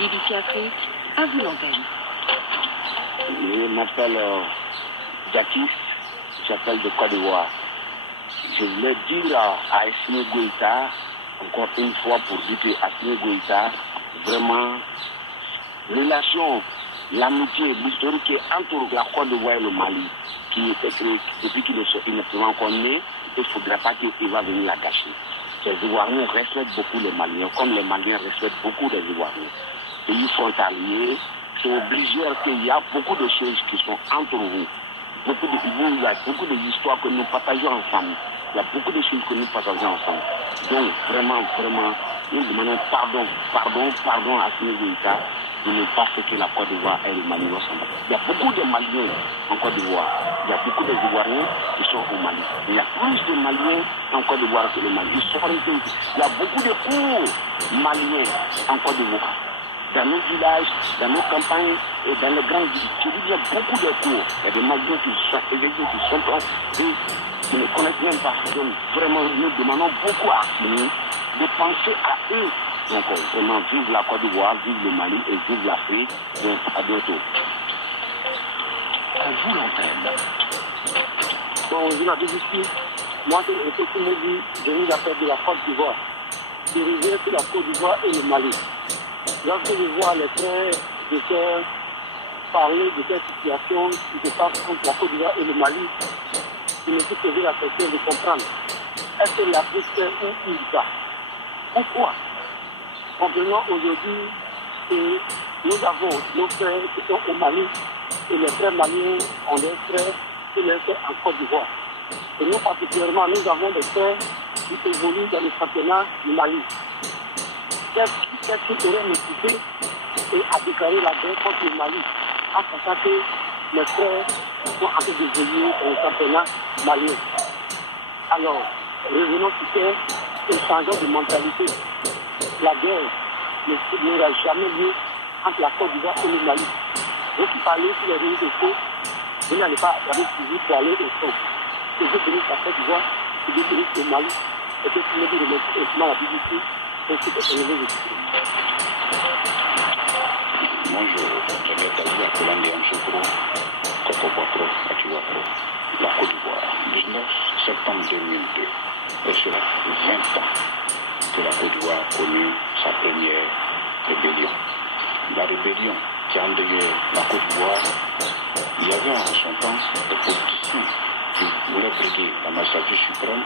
BBC Afrique, à vous l'antenne. Je m'appelle Jacques, j'appelle de Côte d'Ivoire. Je voulais dire à Assimi Goïta, encore une fois pour dire que Assimi Goïta, vraiment, relation, l'amitié, l'historique qui entoure la Côte d'Ivoire et le Mali, qui était créé depuis qu'il n'est encore né, il ne faudra pas qu'il va venir la gâcher. Les Ivoiriens respectent beaucoup les Maliens, comme les Maliens respectent beaucoup les Ivoiriens. Pays frontaliers, c'est obligé qu'il y a beaucoup de choses qui sont entre vous. Il y a beaucoup d'histoires que nous partageons ensemble. Il y a beaucoup de choses que nous partageons ensemble. Donc, vraiment, nous demandons pardon à Assimi Goïta de ne pas ce que la Côte d'Ivoire et le Mali ressemblent. Il y a beaucoup de Maliens en Côte d'Ivoire. Il y a beaucoup d'Ivoiriens qui sont au Mali. Il y a plus de Maliens en Côte d'Ivoire que le Mali. Il y a beaucoup de cours maliens en Côte d'Ivoire. Dans nos villages, dans nos campagnes et dans les grandes villes. Je dis, il y a beaucoup de cours. Il y a des Maliens qui sont éveillés, qui sont là, et qui ne connaissent même pas. Donc vraiment, nous demandons beaucoup à Assimi de penser à eux. Donc vraiment, vive la Côte d'Ivoire, vive le Mali et vive l'Afrique. Donc à bientôt. À vous l'antenne. Bonjour la BBC. Moi, c'est effectivement dit, je vous appelle de la Côte d'Ivoire. Dirigé sur la Côte d'Ivoire et le Mali. Lorsque je vois les frères de sœurs parler de cette situation qui se passe entre la Côte d'Ivoire et le Mali, je me suis posé la question de comprendre. Est-ce que l'Afrique sait où il va? Pourquoi? Comprenons aujourd'hui que nous avons nos frères qui sont au Mali et les frères maliens ont des frères qui les frères en Côte d'Ivoire. Et nous particulièrement, nous avons des frères qui évoluent dans le championnat du Mali. Qu'est-ce qui aurait motivé et à déclarer la guerre contre le Mali en sachant que les frères sont en train d'évoluer dans le championnat malien? Alors, revenons sur terre et changeons de mentalité. La guerre n'aura jamais lieu entre la Côte d'Ivoire et le Mali. Vous qui parlez sur les réseaux sociaux, vous n'allez pas avoir suivi pour aller au fond. Que je connais la Côte d'Ivoire, que je connais le Mali, et que je me dis de mettre la BBC. Bonjour, je vais t'aller à Colombier en Chocro, Cocoboitro, Atiwatro, la Côte d'Ivoire, 19 septembre 2002. Et cela 20 ans que la Côte d'Ivoire a connu sa première rébellion. La rébellion qui a endeuillé la Côte d'Ivoire, il y avait en son temps des politiciens qui voulaient briguer la magistrature suprême.